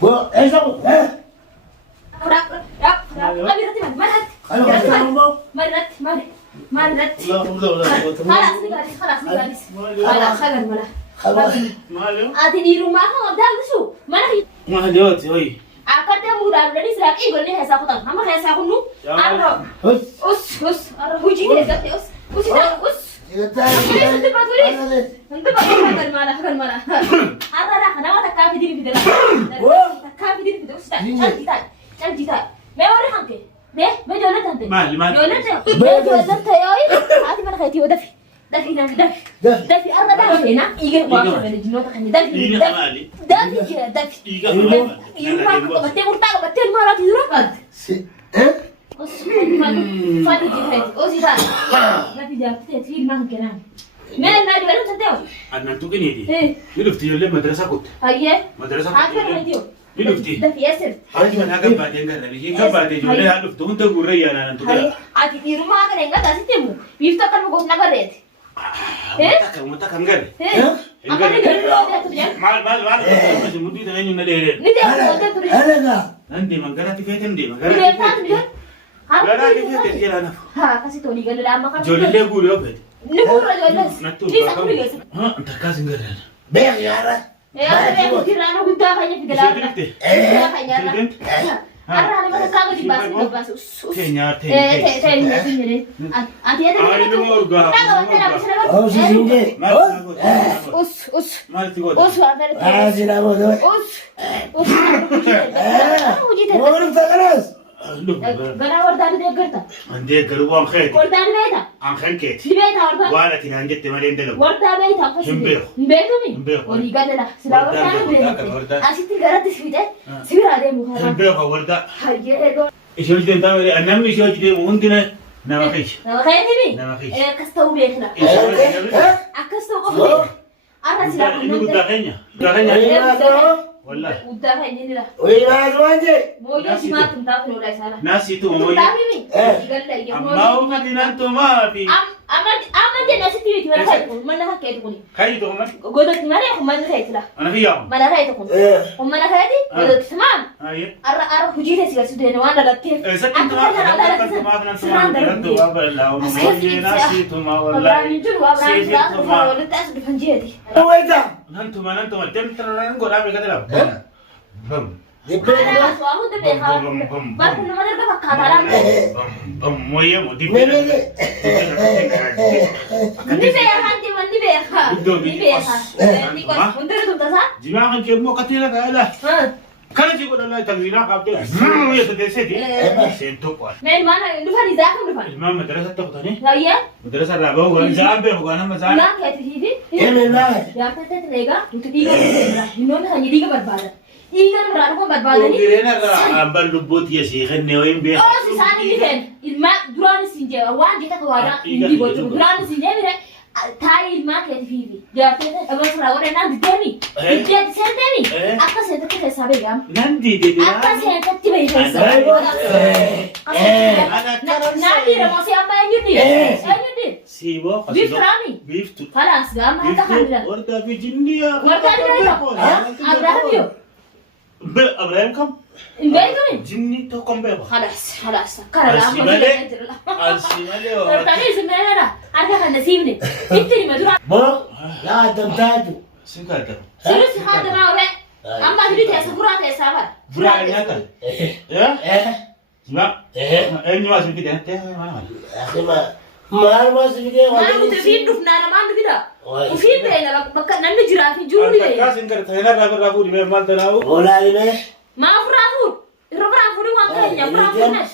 Bo, eso, Ora, abi rati marat. Marat. خلاص نقالي خلاص ماله ادي دي روما هو دال شو ما نحي ما هديوتي هوي اكد مودار لني سراقي يقول لي هسا خطا ما هسا كنو ارو اس ارو وجي ده اس انت بقول مالا ارا انا ما تكافي دي في ده تكافي دي في ده استنى جيتا ما وري خمكي ما جولت انت مال جولت جولت ياي هاتي من خيتي ودفي دفي ارا هنا يجي ما من جنوت خني دفي يروح بتي مرتاح بتي ما راح يروح فادي جهتي اوزيدا دفي جابتي تفيد ما كلام ما النادي ولا تنتهي انا انتو كنيدي يلفتي يوم مدرسه كنت هي مدرسه هاتي يلفتي دفي ياسر حاجه من هاك بعدين قال لي هيك بعدين جولي هلفت وانت غوري انا انتو هي اتي تيرو ما كان انغا داسي تيمو بيفتكر مغوت نغريت متكم قال مال مش مدي تغني ندير انا عندي منقرات فيت عندي منقرات فيت انا ها كاسي تولي قال لا ما جولي لي غوري وفيت نقول جولس ليس كل يوم ها انت كاسن قال بيع يا را انا كيرانا قلت خايف في كلامك أنا ما كاغو دي باس تينيا تينيا أنتي او سيدي ما تقول مورم تغرس غنا وردان دي غرتا عندي غروام خيت وردان بيتا ان خنكيت دي بيتا وردان ولا تنانجت مالين دلو وردا بيتا فسي مبيتو ولي قال لا سلا وردان أسيتي غرات سويته سويرا دي مخارا مبيو وردا هاي ايش وجدت انت انا مش وجدت مهندنا نواخيش نواخيش كستو بيخنا أكستو قفل أنا سلا دغنيا والله ودافعني لا ويا زوانجي موجي ما تنتظر ولا سنة ناسي تو موي ما هو مدينة انتو ما في أما جنا ستي ولا خير من نها كيت كوني خير تو من قدرت ما ليه من خير لا انا في يوم ما لا خير تكون وما لا خير قدرت تمام اي أر حجيتي سير سيدنا وانا لطيف سكنت ما بننتو ما بلا وموجي ناسي تو ما والله سيدنا ولا تأسف فنجيتي ويدا ننتو ما تم نقول عامل كده بم أنا سوامو تبيها بس لما نرجع كاتارا بم مويه مودي نبيها أنت من نبيها نبيها منتظر تمتازا جماعة كيف مو كتير كذا كان يقول الله تغييرا قبل يا تدرسي سنتو قال ما أنا نفهم إزاي المهم مدرسة تقطني هيا مدرسة رابع وقال زعم به وقال ما زعم لا كاتفيدي لا يا فتاة تريجا وتديجا إنه هني ديجا بربادة ديجا برانو بربادة ني وغيرنا أمبل لبوت يا شيخ النوين به سيساني لفين الماء دران سينجا وان جيتا كوادا إندي بوتو دران سينجا ميرا تاي الماء كاتفيدي يا فتاة أبغى سراورة نان دتني دتني سنتني أكا سنتك حسابي جام نندي دي أكا سنتك تبي حسابي نادي رماسي أما يندي سيبو بيف رامي بيف تو خلاص جام هذا خلينا وردا في جنيا وردا أبراهيم أبراهيم كم إنجايزوني جني تو كم بيبا خلاص كرلا الشمالي ورتاني زماننا لا أنا هنسيبني إنتي مدرع بو لا تمتاجو سكاتا سيرس هذا ما هو أما تريد تسافر تسافر برا نياتا يا ما أني ما سمعت ده ما أخي ما سيدي ما متفين دفنا ما نقدر وفين بينا بكر ننجرا في جوري كاس إنكر تهنا رابور ما مال تناو ولا إله ما فرافور رافور وان كان فرافور ناس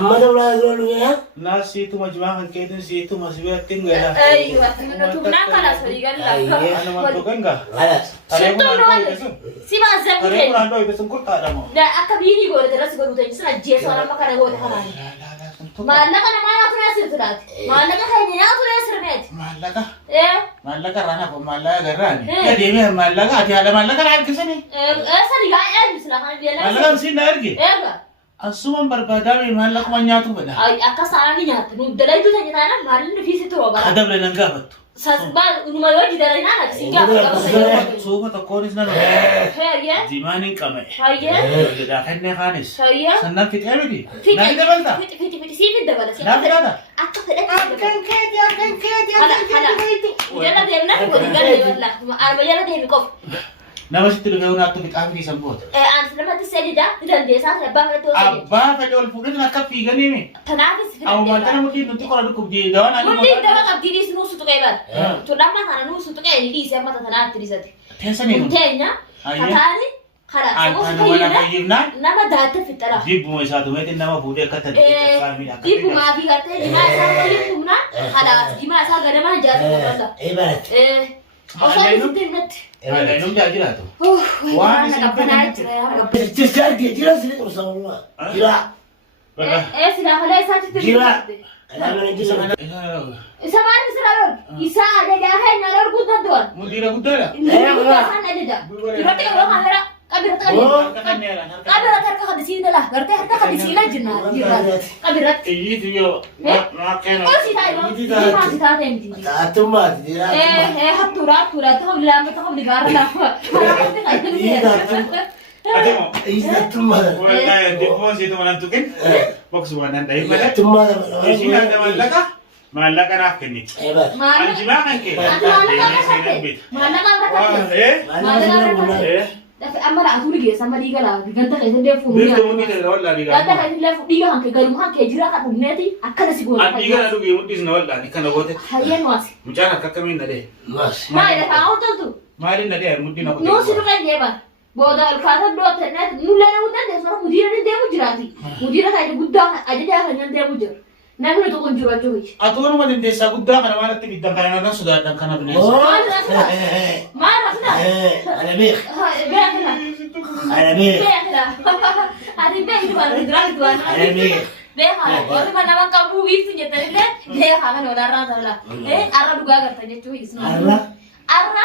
ما دولا زولوا ناس itu majmah kayak itu itu masih banyak tinggal أيوة من تبنا كلا سريعا لا أنا ما تقول enggak خلاص سيما زميلي anda itu sengkur tak ada mau لا أكبيني قول ترى سكروا تاني سنا جيس ولا ما كان قول هذا ما لك أنا ما يأكل ياسر ترى ما لك هني يأكل ياسر مات malaka إيه malaka rana apa malaka rani ya dia mah malaka hati ada malaka rani kesini سريعا إيه مثلا كان بيلا malaka sini lagi إيه بقى asuman berbadami malaka menyatu beda أي أكاسarani nyat nu dalai tu tanya tanya malin في ستة وبرا ada beli nangka betul Sasbal numa yoo jidarina na singa Suufa tokkoonis nan hayya Jimaaniin qame. hayya Daakannee kaanis. hayya Sannan fixee miti. Natti dabalta. fiti si dabala si Naaf ilaala. akka fedha Akkan keeti akkan keeti hala akkan hala keeti. jala deemna ko digale wala arba jala deemi qof Nama sitti dhufee hunaatti fixaa fi sanboota. an lamatti sedida dandeessa abbaa fedha too sedida Abbaa fedhe ol fuudhanii akka fiiganii mi. tanaafis Awwaan tana mudhii nuti qola dhukkubdii dawaan ani mudii daba qabdiinis nuusu tuqee bal tudhamma kana nuusu tuqee ni dhiisee amma tanaatti dhiisate teessanii kun. teenya hataani kala Antaan wala fayyifnaan. nama daatta fixala Jibbuma isaa tumeetiin nama fuudhee akka ta'e qaamii akka Ibu maafi gartee jimaa isaa waliin humna halaas jimaa isaa gadamaa jaallatu Ebarat. osoo isitti himatti Inni jiraatu. waan qabbanaa jira Tisar ke jira sini usawa. Jira. silaa halee isaa chitti Jira. Alaman jira. isa maal isa laloon isa ajaja heenya lorguu danduwan Mudiira guddaadha. isaan ajaja irratti qaboo kamera qabirratti qabirratti harka kadisiin dala gartee harka kadisiina jinna qabirratti Iyyiitu yoo maakkeena. osi taa'e jimaa si taatee miti Tatuma jira. hattuura ta'u laamata qabni gaara laafa Adeemo. Isa tuma. Waldaa depoositu waan tuqin boksi waan danda'e malee. Tuma. Ishiin adda maallaqa naaf kenniti. Ebarat. Anjimaa kan kee. amma atuuri geessa amma dhiiga laa ganta keessa deefu Bifti mudii ta'e wallaa dhiigaa. ganta keessa deefu dhiiga hanke galuma hanke jira kan dhumneeti akkana si goona Dhiigaa na dhugee muddiis na wallaa kana goote. hayyeen waasi Mucaan akka akkamiin na dhee. Mas. maayidha kaa hojjetu Maaliin na dhee muddii na nuu si dhuqeen deeban booda olkaata dootte nullee na hundaan deessu mudiira ni deemu jiraati mudiira kan guddaa ajajaa kan deemu jira namni tuqun jiru achuuji Atuuruma dandeessaa guddaa kana maalatti biddan kana nan sodaadhan kana bineensa. maal rasna maal rasna Alabik. beekna Alabik. beekna ati beektu waan duraan duwaan Alabik. beekaa warri mana nama qabu wiiftu jettanillee beekaa kan walaarraa ta'ala arra dhugaa garta jechuu hiisna Arra. arra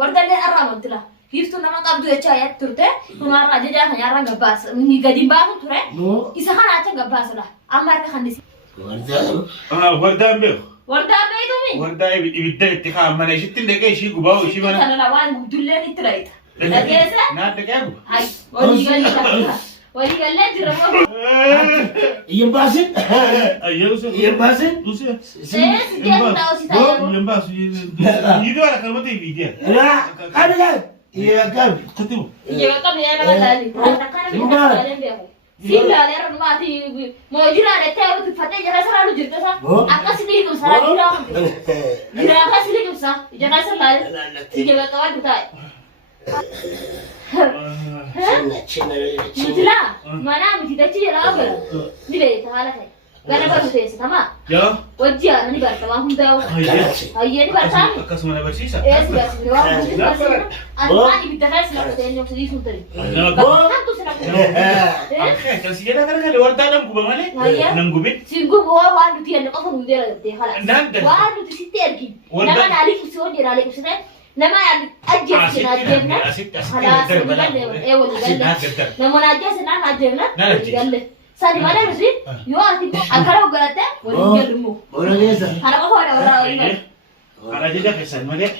wardallee arra amantila hiiftu nama qabdu jecha ayyaatti turte kun arra ajajaa kan arra gabbaasa ni gadi baatu ture No. isa kana acha gabbaasudha amma harka kan disi Wardan. Wardaan beeku. wardaa beekumi Wardaa ibidda itti kaa'amana ishitti dhaqee ishii gubaa ishii mana. kana la waan gudulleen itti dhayita dhageessa Naan dhaqee guba. ay walii gallee jira moo Iyabasin. Ayyee Iyabasin. Usee. si jeesu ta'u si ta'u Lembaas yidoo ala kan mata ibiidee. Ra. Kadagan. Iya kam. Katibu. Iya kan ya nama tadi. Karena kita sekalian dia. Sila leher mati. Mau jira ada tahu tu fatih jangan selalu cerita sa. Apa sih itu salah jira. Jira apa sih itu sa? Jangan selalu. Jika kawan kita. Cina. Mutila. Mana mutila cira apa? Ni deh tahala kai. Karena baru tu sama. Yoo. Wajah ni baru tahu hundau. Ayah ni baru tahu. Akkasuma na barsiisa. Sudah sudah. Asal ni kita kan selalu tanya untuk sultan. Bahkan tu selalu. Kan si jedha kana gale wardaa nan guba malee. Nan gubin. Singgup waan nuti yang kau mudera deh halas. Nanti. Waan nuti sitti ergi. Nama nali kusuh dia nali kusuh. Nama aja sih najemna. Halas. Nama aja sih najemna. Galle. Sadi mana mesti? Yo arti akara ugarate. Wali gelmu. Orang desa. Harap kau ada orang ini. Ala jedha keessan malee.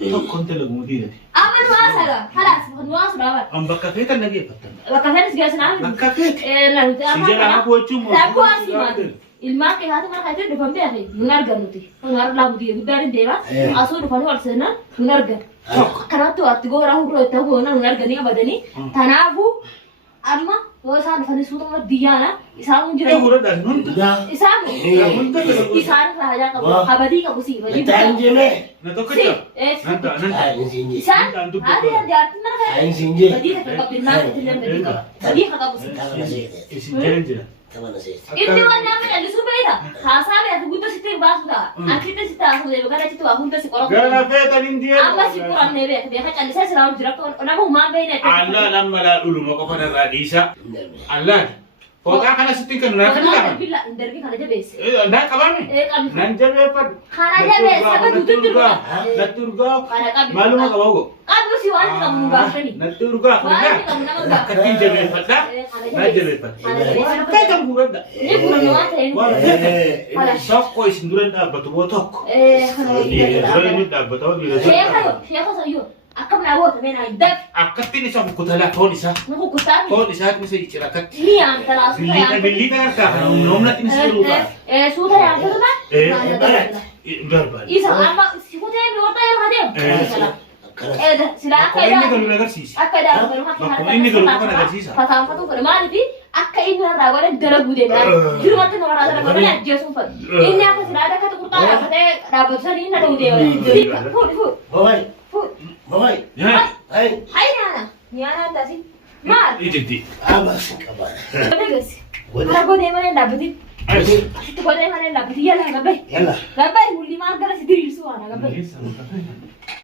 Tokkoon talagu mudiira. Apa nuasa lah? Halas. Nuasa berapa? An bakka feetan dhageeffatan. Bakka fedis biasa nama. Bakka feet. Lalu apa? Si jedha aku wajjin moo. Aku asih mati. Ilmaa kee haati mana kaaytee dhufamtee hafe nun argan nuti. Kun har'a laabutii guddaan deema. Asuu dhufanii wal seenan nun argan. Kanaatti waatti gooraa hunduu itti goona nun arganii abadanii. Kanaafuu amma yoo isaan dhufanii suutuma biyyaana isaan kun jiran. Gurradhaan hunda. Isaan isaan raajaa qabu abadii qabu si badii. Tanjeme. Na tokkocha. Nanta nanta. Isaan haati jaartin mana kaaytee. Ainsinje. Badii kan qabu ilmaa keetillee badii qabu. Badii kan qabu si. Isin jiran jira. Inni wanna mana lisu beida. Haasaalee ati guddaa sitti baasuudha. Ankitti sitti haasuu gara sitti waa hunda si qoratu. Gana feetan indiya. Amma si qoramne beeka beeka callisaa silaa jira nama humaan beeyne. Allah lamma laa dhuluma qofa narraa dhiisa. Allah Fotaa kana sitti kan naa kan lama. Billa darbii kana jabeesse. Naa qabame. Qabi. Nan jabeeffadhu. Kana jabeesse akka tutturgaa. Natti urgaa. Kana qabi. Maaluma qaba ogo. Qabi si waan qabu nu gaafani. Natti urgaa. Waan qabu nama gaafani. Akkattiin jabeeffadha. Naa jabeeffadha. Akka kan guuradha. Ni guurannu waan ta'eef. Tokko isin dura dhaabbatu boo tokko. Kana Dura inni dhaabbata waan Sheekha sayyoo akkam naa boota mee naa iddaq. Akkattiin isa kukkutalaa foon isaa. Nu kukkutaan. Foon isaa isa jijjiira akkatti. Ni yaanta laasu. Billiita harkaa kana humna inni si ruutaa. Suuta yaanta tumaa. Barbaade. Isa amma si kutee mi wata yoo hadeem. Sila akka inni galu agarsiisa. akka daa galu Bakkuma inni galu kan agarsiisa. Fataanfatu godhe maaliifi akka inni irraa godhe dalaguu deebi'aa. Jirumatti nama irraa dalaguu godhe ajjeesuun fadhu. Inni akka sila akka tuqurxaa dhaabbatee dhaabbatu sanii inni dha'uu deebi'aa. Fuudhi. Bawai. Fuudhi. Bawai. Hai nyaana. Nyaana addaasi. Maal? Ijjitti. Abas kabar. Godhe gasi. Mara godhee malee dhaabbati. Asitti godhee malee dhaabbati yalla gabbay. Yalla. Gabbay hulli maa gara si diriirsu waan gabbay.